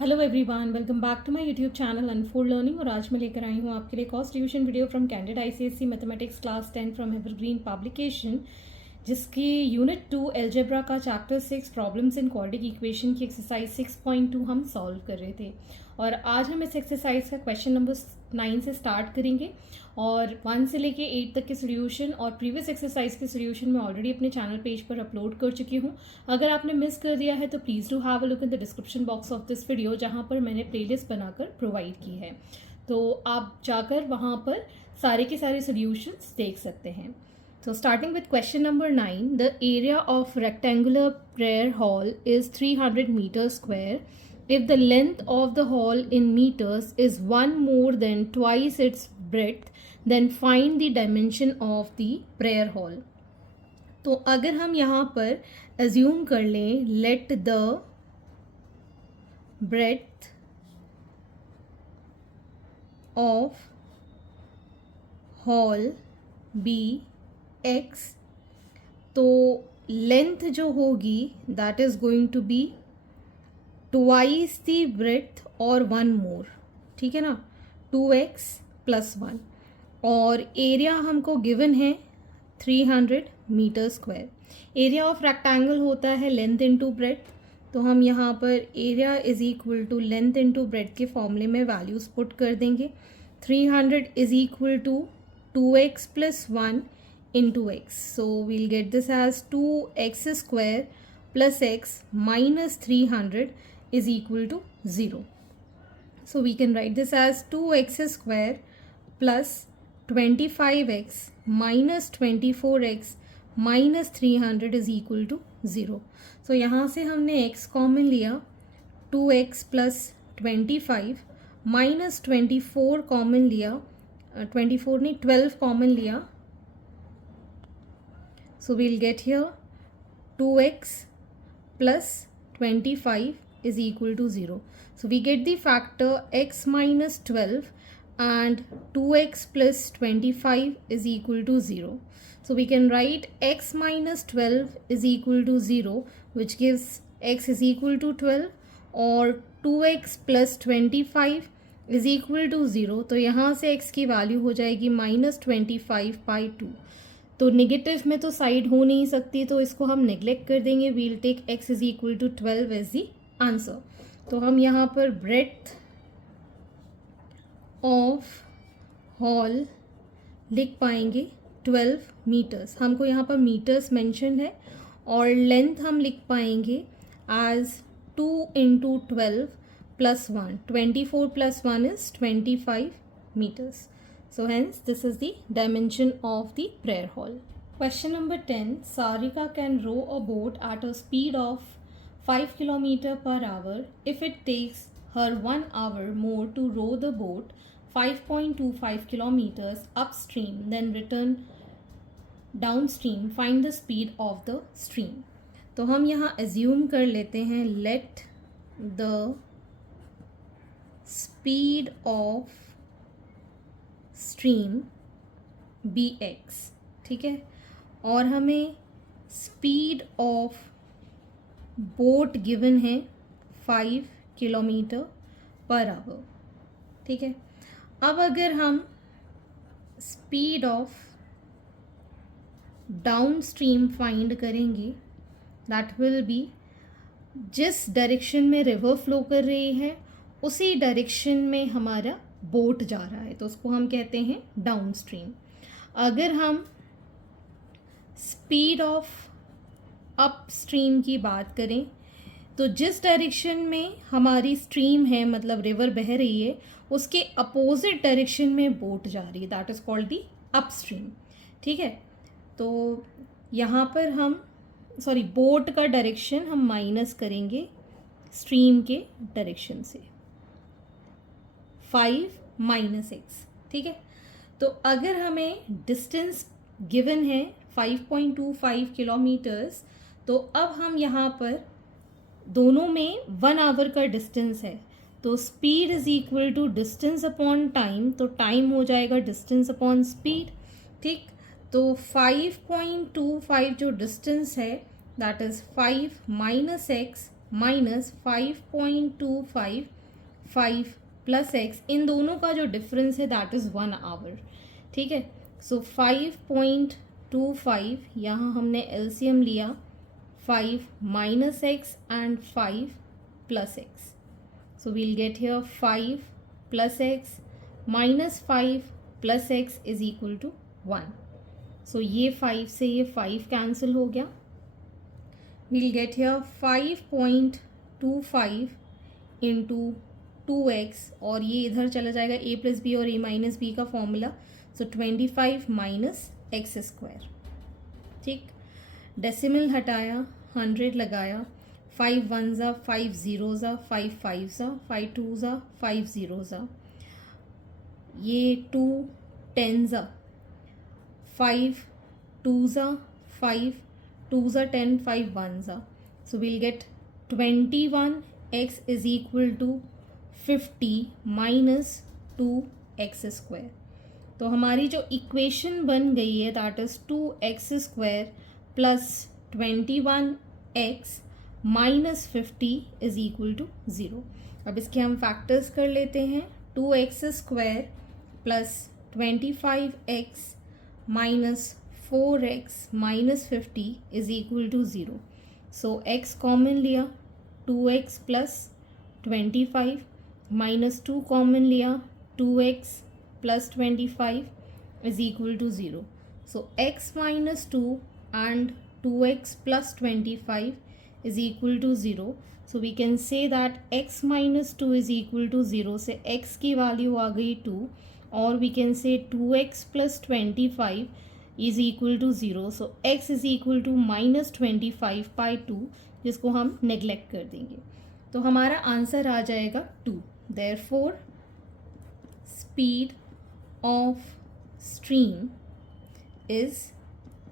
Hello everyone, welcome back to my YouTube channel unfold learning. और आज मैं लेकर आई हूँ आपके लिए cost division video from candidate ICSC mathematics class 10 from evergreen publication, जिसकी यूनिट 2 एल्जेब्रा का chapter 6 problems in quadratic equation की एक्सरसाइज 6.2 हम सॉल्व कर रहे थे। और आज हम इस एक्सरसाइज का क्वेश्चन नंबर 9 से स्टार्ट करेंगे और 1 से लेके 8 तक के सोल्यूशन और प्रीवियस एक्सरसाइज के सोल्यूशन मैं ऑलरेडी अपने चैनल पेज पर अपलोड कर चुकी हूँ। अगर आपने मिस कर दिया है तो please do have a look in the description box of this video, जहाँ पर मैंने प्लेलिस्ट बनाकर प्रोवाइड की है, तो आप जाकर वहाँ पर सारे के सारे सोल्यूशंस देख सकते हैं। So starting with question number 9, the area of rectangular prayer hall is 300 meters square. If the length of the hall in meters is one more than twice its breadth, then find the dimension of the prayer hall. तो अगर हम यहाँ पर assume कर लें let the breadth of hall be x, तो length जो होगी that is going to be twice the breadth और वन मोर, ठीक है ना, 2x + 1। और एरिया हमको गिवन है 300 meter square. Area of rectangle होता है लेंथ इनटू ब्रेथ, तो हम यहाँ पर area is equal to length into breadth के फॉर्मूले में वैल्यूज पुट कर देंगे। 300 is equal to 2x + 1 into x. So we'll get this as 2x square plus x minus 300 is equal to 0. So we can write this as 2x square plus 25x minus 24x minus 300 is equal to 0. So यहाँ से हमने x common लिया, 2x plus 25 minus 24 common लिया, 24 नहीं 12 common लिया। So we'll get here 2x plus 25 is equal to 0. So we get the factor x minus 12 and 2x plus 25 is equal to 0. So we can write x minus 12 is equal to 0, which gives x is equal to 12, और 2x plus 25 is equal to 0. तो यहाँ से x की value हो जाएगी -25/2। तो negative में तो साइड हो नहीं सकती, तो इसको हम नेग्लेक्ट कर देंगे। We'll take x is equal to 12 as the answer. तो हम यहाँ पर ब्रेड्थ ऑफ हॉल लिख पाएंगे 12 मीटर्स। हमको यहाँ पर मीटर्स मेंशन है, और लेंथ हम लिख पाएंगे as 2 × 12 + 1। 24 + 1 is 25 meters. So hence this is the dimension of the prayer hall. Question number 10. Sarika can row a boat at a speed of 5 km/h if it takes her 1 hour more to row the boat 5.25 kilometers upstream, then return downstream. Find the speed of the stream. तो हम यहाँ assume कर लेते हैं let the speed of stream be x, ठीक है, और हमें स्पीड ऑफ बोट गिवन है 5 km/h, ठीक है। अब अगर हम speed of down stream find करेंगे, दैट विल बी जिस डायरेक्शन में रिवर फ्लो कर रही है उसी डायरेक्शन में हमारा बोट जा रहा है, तो उसको हम कहते हैं डाउन स्ट्रीम। अगर हम स्पीड ऑफ अप स्ट्रीम की बात करें, तो जिस डायरेक्शन में हमारी स्ट्रीम है, मतलब रिवर बह रही है, उसके अपोजिट डायरेक्शन में बोट जा रही है, that is called the up stream, ठीक है। तो यहाँ पर हम बोट का डायरेक्शन हम माइनस करेंगे स्ट्रीम के डायरेक्शन से, 5 - x, ठीक है। तो अगर हमें डिस्टेंस गिवन है 5.25 किलोमीटर्स, तो अब हम यहाँ पर दोनों में 1 आवर का डिस्टेंस है, तो speed is equal to distance upon time, तो टाइम हो जाएगा डिस्टेंस अपॉन स्पीड, ठीक। तो 5.25 जो डिस्टेंस है that is 5 - x minus 5.255 plus x, इन दोनों का जो डिफरेंस है दैट इज़ 1 आवर. ठीक है, सो 5.25, यहाँ हमने एलसीएम लिया 5 minus x and 5 plus x. So we'll get here 5 plus x minus 5 plus x is equal to 1. So ये 5 से ये 5 cancel हो गया. We'll get here 5.25 into 2x, और ये इधर चला जाएगा a plus b और a minus b का formula. So 25 minus x square. ठीक, डेसिमल हटाया, 100 लगाया, 5 1 ज़ा 5 0 ज़ा 5 5 ज़ा 5 2 ज़ा 5 0 ज़ा, ये 2 10 ज़ा 5 2 ज़ा 5 2 ज़ा 10 5 1 ज़ा. So we'll get 21x is equal to 50 minus 2x square. तो हमारी जो इक्वेशन बन गई है that is 2x square plus 21x minus 50 is equal to 0. अब इसके हम फैक्टर्स कर लेते हैं. 2x square plus 25x minus 4x minus 50 is equal to 0. So x common लिया, 2x प्लस 25 माइनस 2 कॉमन लिया, 2x plus 25 is equal to 0. So x minus 2 and 2x plus 25 is equal to 0. So we can say that x minus 2 is equal to 0 से x की value आ गई 2, और we can say 2x plus 25 is equal to 0. So x is equal to minus 25 by 2, जिसको हम neglect कर देंगे. तो हमारा आंसर आ जाएगा 2. Therefore speed of stream is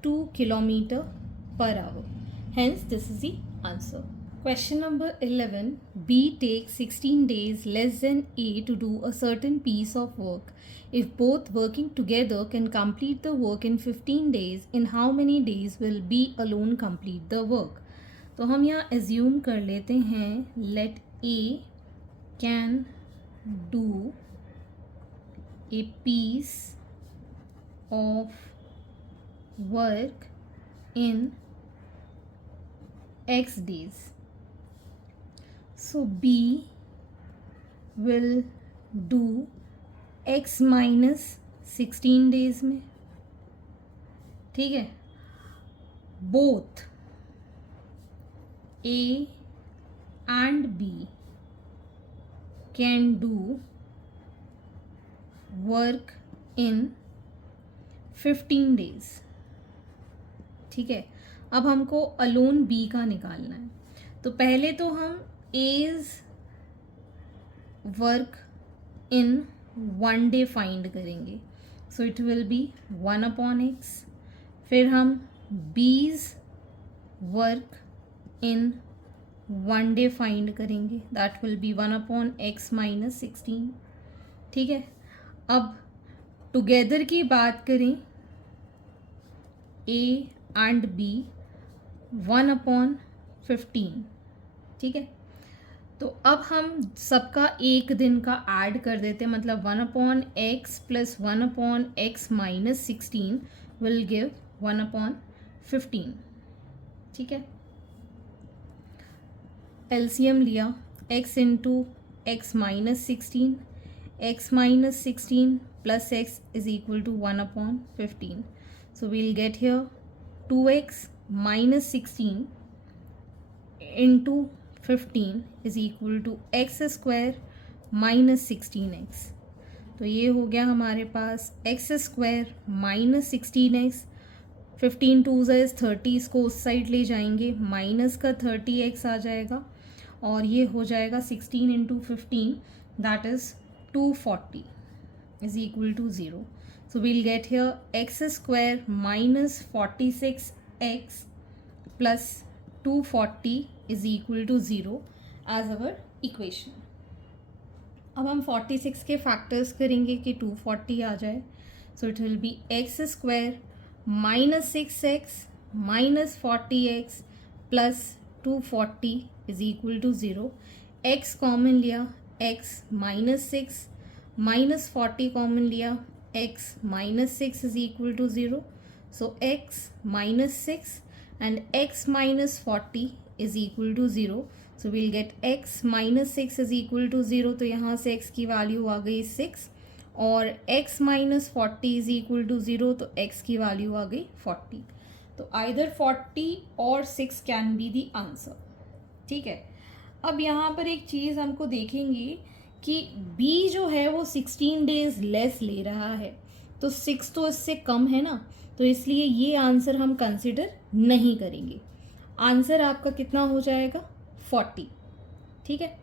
2 kilometer per hour. Hence this is the answer. Question number 11. B takes 16 days less than A to do a certain piece of work. If both working together can complete the work in 15 days, in how many days will B alone complete the work? तो हम यहाँ assume कर लेते हैं let A can do a piece of work in x days. So B will do x minus 16 days में. ठीक है, both A and B can do work in 15 days. ठीक है, अब हमको अलोन बी का निकालना है. तो पहले तो हम A's work in 1 day find करेंगे. So it will be 1/x. फिर हम B's work in 1 day find करेंगे, that will be 1/x minus 16. ठीक है, अब टुगेदर की बात करें, ए एंड बी 1/15. ठीक है, तो अब हम सबका एक दिन का ऐड कर देते हैं, मतलब 1/x plus 1/x minus 16 will give 1/15. ठीक है, एलसीएम लिया, x into x minus 16, x minus 16 plus x is equal to 1/15. So we'll get here 2x minus 16 into 15 is equal to x square minus 16x. तो ये हो गया हमारे पास x square minus 16x. 15 2 is 30, इसको उस side ले जाएंगे, माइनस का 30x आ जाएगा, और ये हो जाएगा 16 into 15 that is 240 is equal to 0. So we'll get here x square minus 46x plus 240 is equal to 0 as our equation. अब हम 46 के फैक्टर्स करेंगे कि 240 आ जाए. So it will be x square minus 6x minus 40x plus 240 is equal to 0, x common लिया, x -6, -40 common लिया, x -6 is equal to 0, so x -6 and x -40 is equal to 0, so we'll get x -6 is equal to 0, तो यहाँ से x की value आ गई 6 और x -40 is equal to 0, तो x की वैल्यू आ गई 40, तो either 40 और 6 can be the answer। ठीक है, अब यहाँ पर एक चीज़ हमको देखेंगे कि b जो है वो 16 डेज लेस ले रहा है, तो 6 तो इससे कम है ना, तो इसलिए ये आंसर हम कंसिडर नहीं करेंगे। आंसर आपका कितना हो जाएगा 40। ठीक है,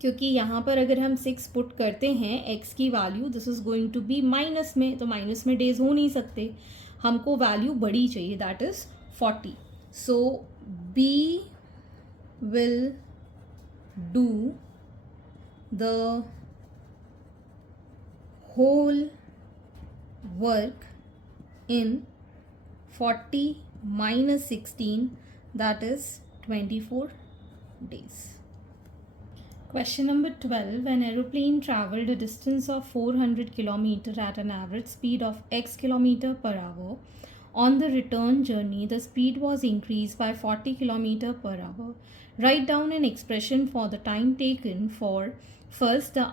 क्योंकि यहाँ पर अगर हम 6 पुट करते हैं x की value, this is going to be minus में, तो माइनस में डेज हो नहीं सकते, हमको वैल्यू बड़ी चाहिए, that is 40। So b will do the whole work in 40 minus 16, that is 24 days. Question number 12. An aeroplane traveled a distance of 400 km at an average speed of x km per hour. On the return journey, the speed was increased by 40 km per hour. Write down an expression for the time taken for first the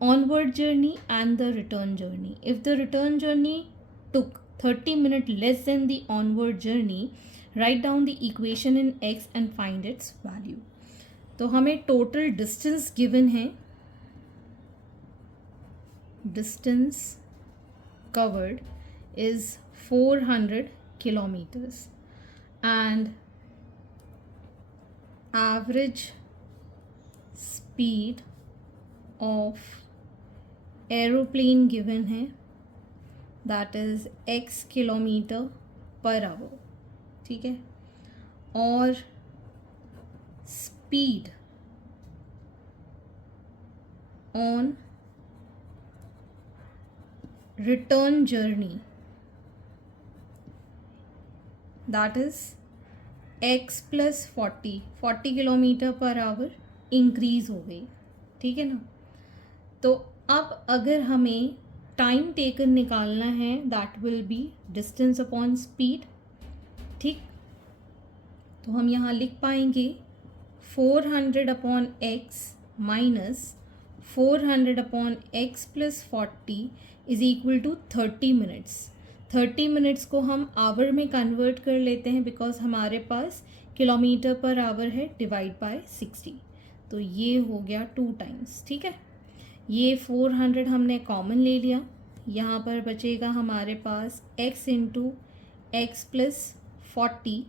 onward journey and the return journey. If the return journey took 30 minutes less than the onward journey, write down the equation in x and find its value. तो हमें total distance given है, distance covered is 400 kilometres and average speed of aeroplane given है, that is x kilometre per hour. ठीक है, और speed on return journey, that is x plus 40 kilometre per hour increase हो गई। ठीक है ना, तो अब अगर हमें टाइम टेकन निकालना है, that will be distance upon speed. ठीक, तो हम यहाँ लिख पाएंगे 400 upon x minus 400 upon x plus 40 is equal to 30 minutes. 30 minutes को हम आवर में कन्वर्ट कर लेते हैं, बिकॉज हमारे पास किलोमीटर पर आवर है, डिवाइड बाय 60, तो ये हो गया 2 टाइम्स। ठीक है, ये 400 हमने कॉमन ले लिया, यहाँ पर बचेगा हमारे पास x इंटू एक्स प्लस 40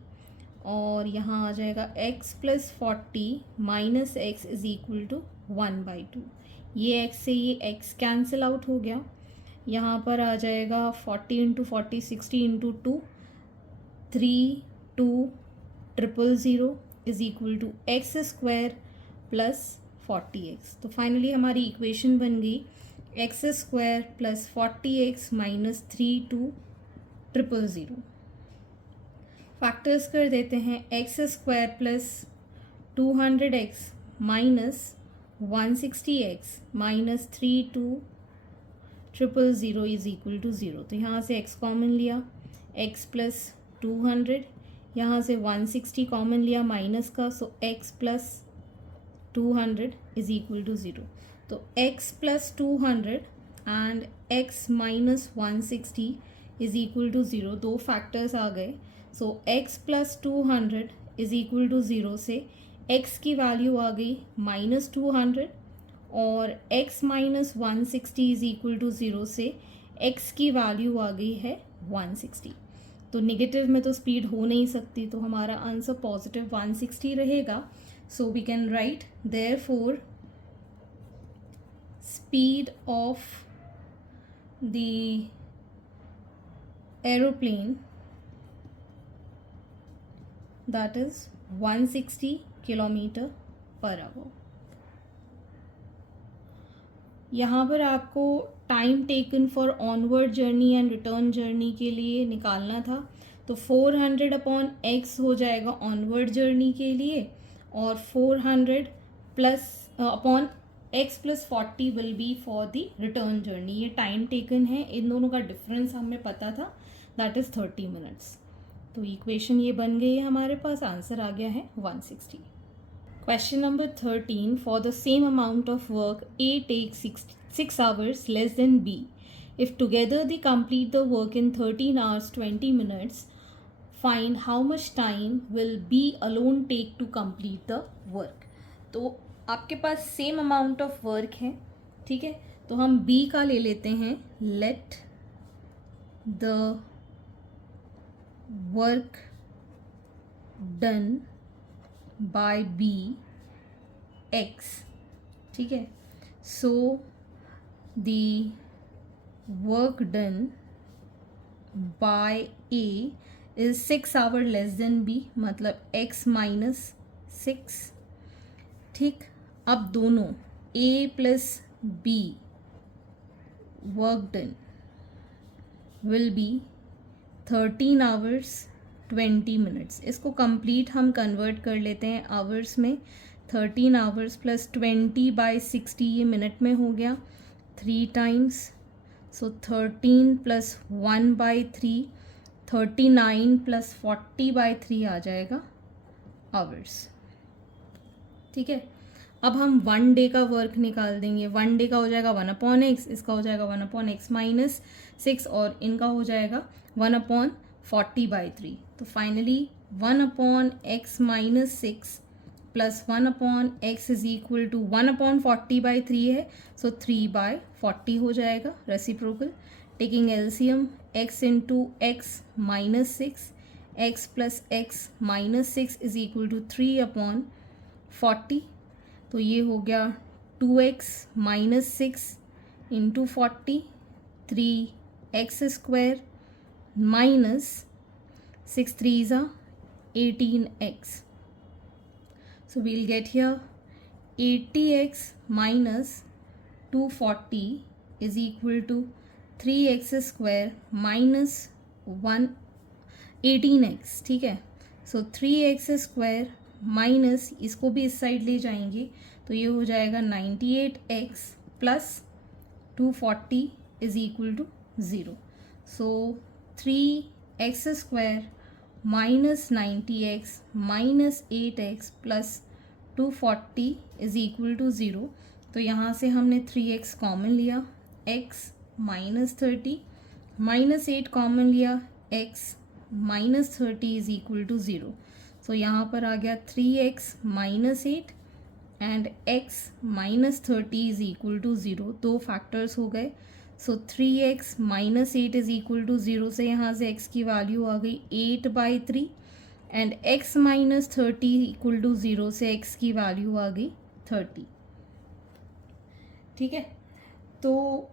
और यहाँ आ जाएगा x plus 40 minus x is equal to 1/2। ये x से ये x कैंसिल आउट हो गया, यहाँ पर आ जाएगा 40 into 40 60 into 2 32,000 is equal to x square plus 40x। तो फाइनली हमारी इक्वेशन बन गई x square plus 40x minus 32,000। Factors कर देते हैं, x square plus 200x minus 160x minus 32,000 is equal to 0। तो यहाँ से x कॉमन लिया, x प्लस 200, यहाँ से 160 कॉमन लिया माइनस का, so x plus 200 is equal to 0। तो x plus 200 and x minus 160 is equal to 0, दो फैक्टर्स आ गए। So x plus 200 is equal to 0 से x की वैल्यू आ गई -200 और x minus 160 is equal to 0 से x की वैल्यू आ गई है 160। तो नेगेटिव में तो स्पीड हो नहीं सकती, तो हमारा आंसर पॉजिटिव 160 रहेगा। So we can write therefore speed of the aeroplane, that is 160 kilometre per our. यहाँ पर आपको time taken for onward journey and return journey के लिए निकालना था, तो 400 अपॉन x हो जाएगा ऑनवर्ड जर्नी के लिए और 400 plus upon x plus 40 will be for the return journey. ये टाइम टेकन है, इन दोनों का डिफरेंस हमें पता था, दैट इज़ 30 मिनट्स. तो इक्वेशन ये बन गई है हमारे पास. आंसर आ गया है 160. Question number 13. For the same amount of work A takes 6 hours less than B. If together they complete the work in 13 hours 20 minutes, find how much time will B alone take to complete the work. तो आपके पास same amount of work है, ठीक है. तो हम B का ले लेते हैं. Let the work done bye B X, ठीक है. So the work done bye A is 6 hour less than B, मतलब x माइनस 6. ठीक. अब दोनों A plus B work done will be 13 hours 20 minutes. इसको कंप्लीट हम कन्वर्ट कर लेते हैं आवर्स में. 13 hours प्लस 20/60 ये मिनट में हो गया. 3 टाइम्स, सो 13 प्लस 1/3, 39 प्लस 40/3 आ जाएगा आवर्स. ठीक है. अब हम 1 डे का वर्क निकाल देंगे. 1 डे का हो जाएगा 1/x, इसका हो जाएगा 1/x माइनस 6, और इनका हो जाएगा 1/40/3. तो finally 1/x minus 6 plus 1/x is equal to 1/40/3 है, सो 3/40 हो जाएगा. Reciprocal. Taking LCM, x into x minus 6, x plus x minus 6 is equal to 3/40. तो ये हो गया 2x minus 6 into 40, 3x square minus 6 3s are 18x. So we'll get here 80x minus 240 is equal to 3x square minus 18x. ठीक है. सो 3x square minus, इसको भी इस side ले जाएंगे तो ये हो जाएगा 98x plus 240 is equal to 0. So 3x square minus 90x minus 8x plus 240 is equal to 0. तो यहाँ से हमने 3x कॉमन लिया, x माइनस 30 माइनस 8 कॉमन लिया, x minus 30 is equal to 0. So यहाँ पर आ गया 3x minus 8 and x minus 30 is equal to 0. दो फैक्टर्स हो गए. So 3x minus 8 is equal to 0 से यहाँ से x की वैल्यू आ गई 8/3 and x minus 30 equal to 0 से x की वैल्यू आ गई 30. ठीक है. तो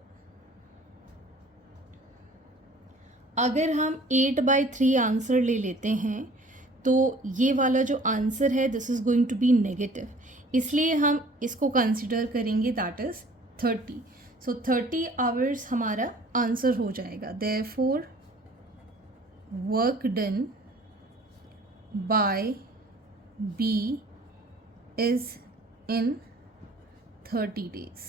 अगर हम 8/3 आंसर ले लेते हैं तो ये वाला जो आंसर है this is going to be negative, इसलिए हम इसको कंसिडर करेंगे, दैट इज़ 30. सो 30 आवर्स हमारा आंसर हो जाएगा. Therefore work done by B is in 30 days.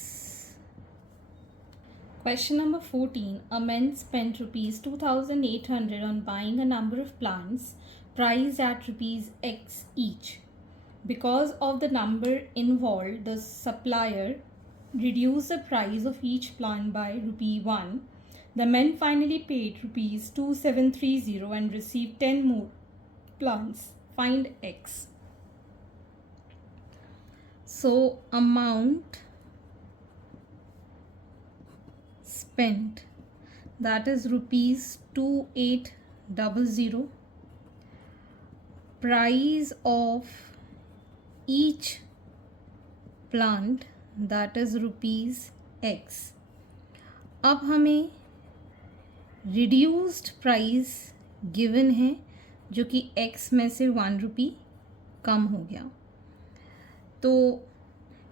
Question number 14. A man spent rupees 2,800 on buying a number of plants priced at rupees X each. Because of the number involved, the supplier reduced the price of each plant by ₹1. The man finally paid rupees 2,730 and received 10 more plants. Find X. So amount spent, that is rupees 2,800. Price of each plant, that is rupees X. अब हमें reduced price given है जो कि X में से 1 रुपी कम हो गया. तो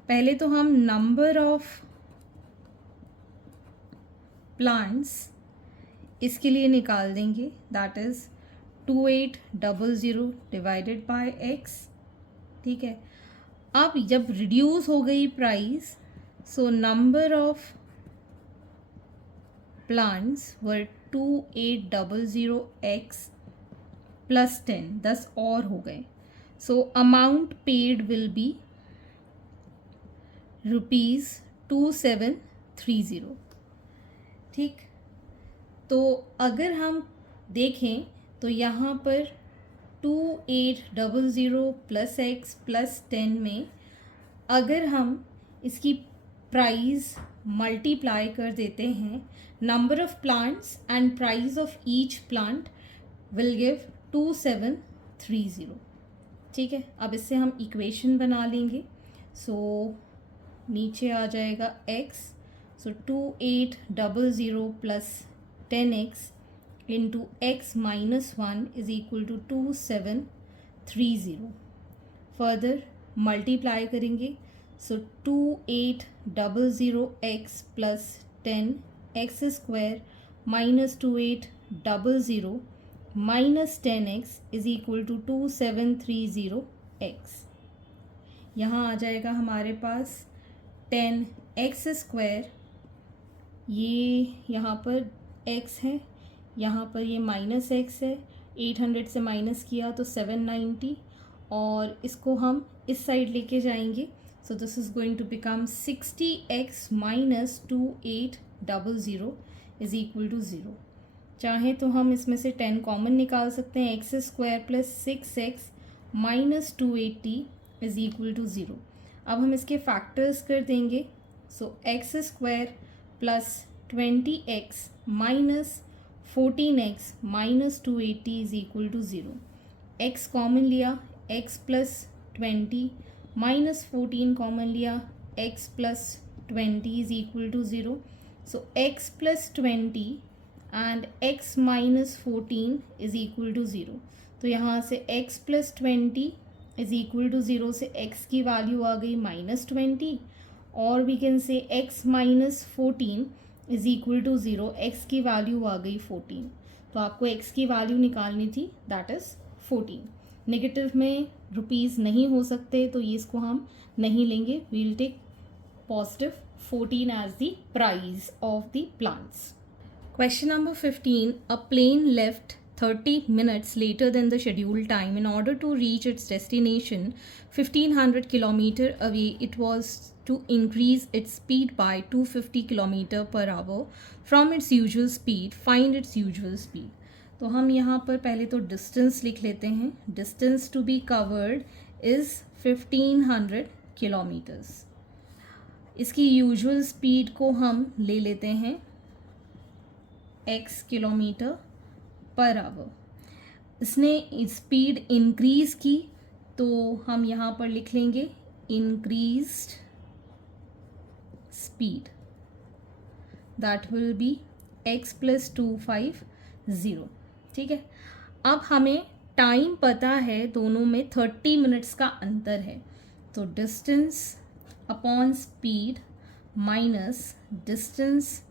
पहले तो हम नंबर ऑफ प्लांट्स इसके लिए निकाल देंगे, that is 2,800 divided by x. ठीक है. अब जब रिड्यूस हो गई price, so number of plants were 2800x plus 10, 10 और हो गए. So amount paid will be ₹2730. ठीक, तो अगर हम देखें तो यहाँ पर 2800 प्लस एक्स प्लस 10 में अगर हम इसकी प्राइस मल्टीप्लाई कर देते हैं, number of plants and price of each plant will give 2730. ठीक है, अब इससे हम इक्वेशन बना लेंगे. सो नीचे आ जाएगा x, so 2800 plus 10x into x minus 1 is equal to 2730. Further multiply करेंगे, so 2800x plus 10x square minus 2800 minus 10x is equal to 2730x. यहाँ आ जाएगा हमारे पास 10x स्क्वायर, ये यहाँ पर x है, यहाँ पर ये माइनस x है, 800 से माइनस किया तो 790, और इसको हम इस साइड लेके जाएंगे. So this is going to become 60x minus 2800 is equal to 0. चाहे तो हम इसमें से 10 कॉमन निकाल सकते हैं. X square plus 6x minus 280 is equal to 0. अब हम इसके फैक्टर्स कर देंगे. So x square plus 20x minus 14x minus 280 is equal to 0. x common लिया, x प्लस 20 माइनस 14 कॉमन लिया, x plus 20 is equal to 0. So x plus 20 and x minus 14 is equal to 0. तो यहाँ से x plus 20 is equal to 0 से x की value आ गई minus 20, और we can say x minus 14 is equal to 0, x की value आ गई 14. तो आपको x की वैल्यू निकालनी थी, दैट इज़ 14. नेगेटिव में रुपीज़ नहीं हो सकते, तो ये इसको हम नहीं लेंगे. We will take positive 14 as the price of the plants. Question number 15. A plane left 30 minutes later than the scheduled time. In order to reach its destination 1500 km away, it was to increase its speed by 250 km per hour from its usual speed. Find its usual speed. तो हम यहाँ पर पहले तो distance लिख लेते हैं. Distance to be covered is 1500 kilometres. इसकी यूजुअल स्पीड को हम ले लेते हैं x किलोमीटर पर आवर. इसने स्पीड इंक्रीज़ की, तो हम यहाँ पर लिख लेंगे increased speed, that will be x plus 250. ठीक है, अब हमें टाइम पता है, दोनों में 30 मिनट्स का अंतर है. तो distance upon speed minus distance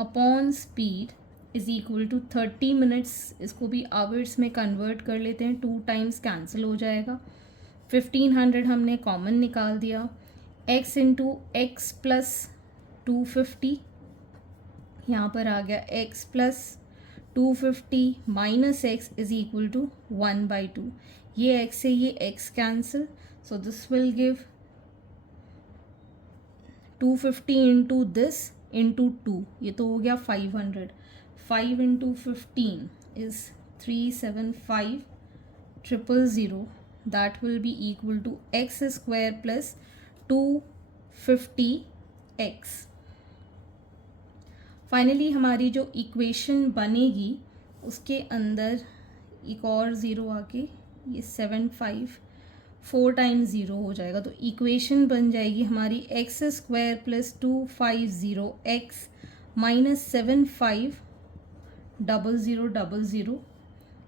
upon speed is equal to 30 minutes. इसको भी आवर्स में कन्वर्ट कर लेते हैं, 2 टाइम्स कैंसिल हो जाएगा. 1500 हमने कॉमन निकाल दिया, x इंटू एक्स प्लस 250, यहाँ पर आ गया x plus 250 minus x is equal to 1/2. ये x से ये x cancel, so this will give 250 into this into 2, ये तो हो गया 500. 5 into 15 is 375,000. That will be equal to x square plus 250x. Finally हमारी जो इक्वेशन बनेगी उसके अंदर एक और ज़ीरो आके ये 75 4 टाइम्स 0 हो जाएगा. तो इक्वेशन बन जाएगी हमारी x square plus 250x minus 750000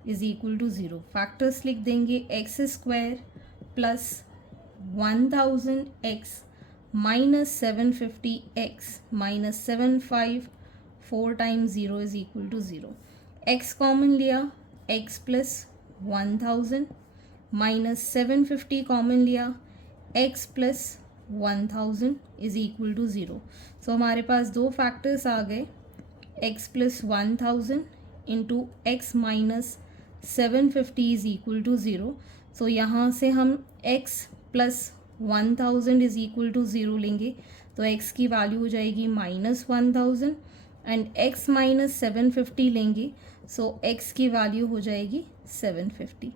is equal to 0. Factors लिख देंगे, x square plus 1000x minus 750x minus 75 4 times 0 is equal to 0. x common लिया, x प्लस 1000 माइनस 750 कॉमन लिया, x plus 1000 is equal to 0. So हमारे पास दो factors आ गए, x plus 1000 into x minus 750 is equal to 0. So यहाँ से हम x plus 1000 is equal to 0 लेंगे तो x की वैल्यू हो जाएगी -1000 एंड x माइनस 750 लेंगे सो x की वैल्यू हो जाएगी 750.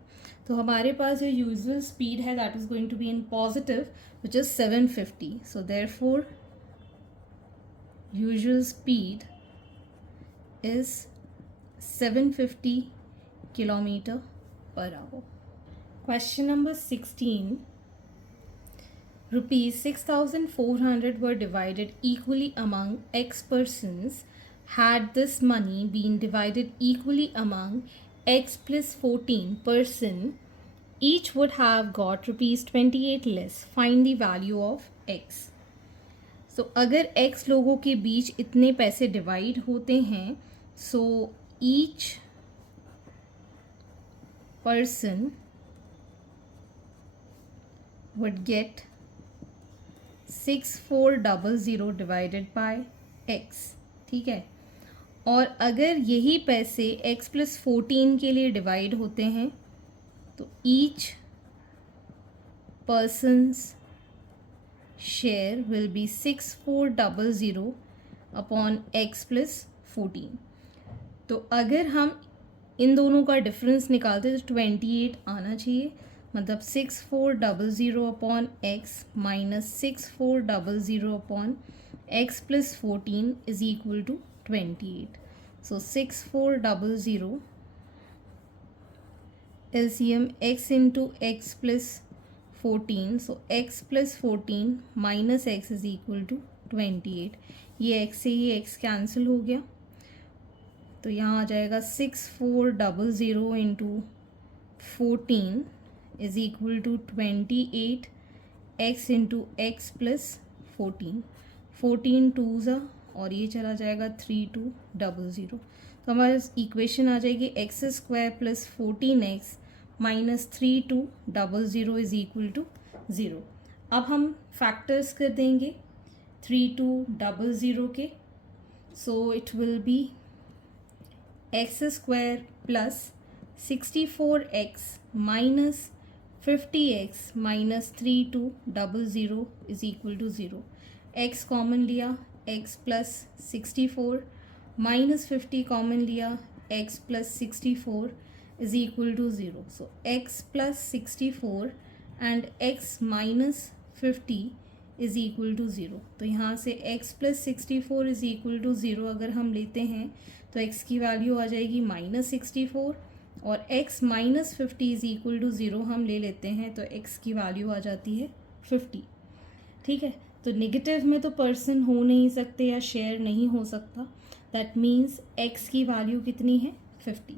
तो हमारे पास जो यूजुअल स्पीड है that is going to be in positive which is 750. So therefore usual speed is 750 kilometre per hour. Question number 16. Rupees 6,400 were divided equally among X persons. Had this money been divided equally among X plus 14 person, each would have got rupees 28 less. Find the value of X. So अगर X लोगों के बीच इतने पैसे divide होते हैं so each person would get 6400 divided by x. ठीक है, और अगर यही पैसे x प्लस 14 के लिए डिवाइड होते हैं तो each persons share will be 6400 upon x plus 14. तो अगर हम इन दोनों का डिफरेंस निकालते तो 28 आना चाहिए, मतलब 6400 upon x minus 6400 upon x plus 14 is equal to 28. So 6400 LCM x into x plus 14. So x plus 14 minus x is equal to 28. ये x से ही x कैंसिल हो गया तो यहाँ आ जाएगा 6400 into 14 is equal to 28 x into x plus 14 twos और ये चला जाएगा 3200. तो हमारे इक्वेशन आ जाएगी x square plus 14x minus 3200 is equal to 0. अब हम फैक्टर्स कर देंगे 3200 के. So it will be x square plus 64x minus 50x minus 3200 is equal to 0. x common लिया x प्लस 64 माइनस 50 कॉमन लिया x plus 64 is equal to 0. So x plus 64 and x minus 50 is equal to 0. तो यहाँ से x plus 64 is equal to 0 अगर हम लेते हैं तो x की वैल्यू आ जाएगी -64 और x minus 50 is equal to 0 हम ले लेते हैं तो x की वैल्यू आ जाती है 50. ठीक है, तो नेगेटिव में तो पर्सन हो नहीं सकते या शेयर नहीं हो सकता. दैट मीन्स x की वैल्यू कितनी है 50.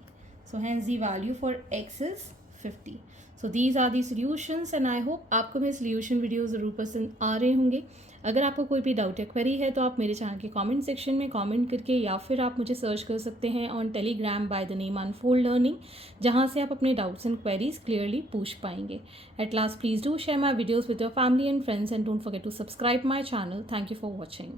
So hence the value for x is 50. So these are the solutions and I hope आपको मेरे सोल्यूशन वीडियो ज़रूर पसंद आ रहे होंगे. अगर आपको कोई भी डाउट या क्वेरी है तो आप मेरे चैनल के कमेंट सेक्शन में कमेंट करके या फिर आप मुझे सर्च कर सकते हैं on Telegram by the name unfold learning, जहां से आप अपने डाउट्स एंड क्वेरीज क्लियरली पूछ पाएंगे. At last please do share my videos with your family and friends and don't forget to subscribe my channel. Thank you for watching.